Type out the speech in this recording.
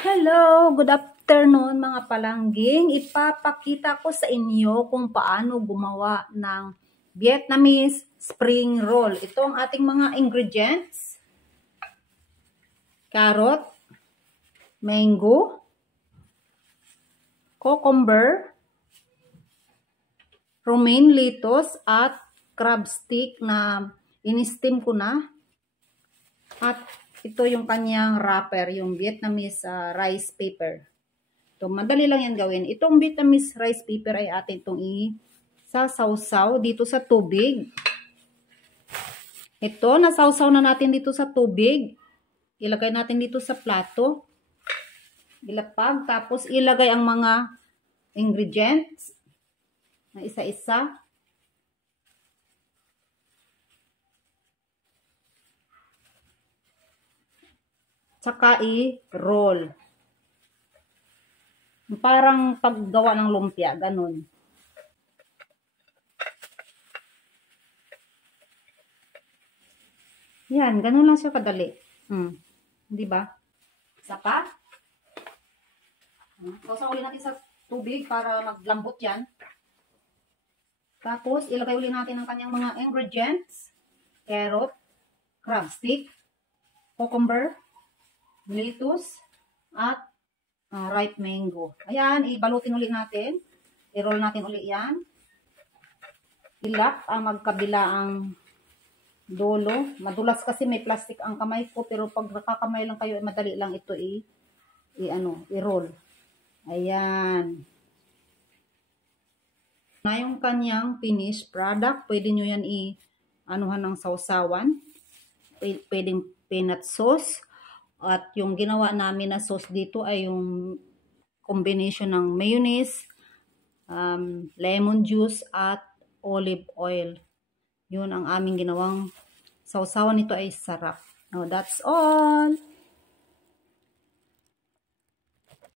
Hello, good afternoon mga palangging. Ipapakita ko sa inyo kung paano gumawa ng Vietnamese spring roll. Ito ang ating mga ingredients. Carrot, mango, cucumber, romaine lettuce at crab stick na in-steam ko na. At ito yung kanyang wrapper, yung Vietnamese rice paper. Ito, madali lang yan gawin. Itong Vietnamese rice paper ay atin itong isasawsaw dito sa tubig. Ito, nasawsaw na natin dito sa tubig. Ilagay natin dito sa plato. Ilapag, tapos ilagay ang mga ingredients na isa-isa. Tsaka i-roll. Parang paggawa ng lumpia, ganun. Yan, ganun lang siya kadali. Di ba? Saka, sawsawin natin sa tubig para maglambot yan. Tapos, ilagay ulit natin ang kanyang mga ingredients. Carrot, crab stick, cucumber, lettuce, at ripe mango. Ayan, ibalutin ulit natin. I-roll natin ulit yan. Ilap ang magkabilaang dulo. Madulas kasi may plastic ang kamay ko, pero pag nakakamay lang kayo, madali lang ito i-roll. Ayan. Na yung kanyang finished product, pwede nyo yan anuhan ng sausawan. Pwedeng peanut sauce. At yung ginawa namin na sauce dito ay yung combination ng mayonnaise, lemon juice, at olive oil. Yun ang aming ginawang sausawan nito, ay sarap. Now, that's all.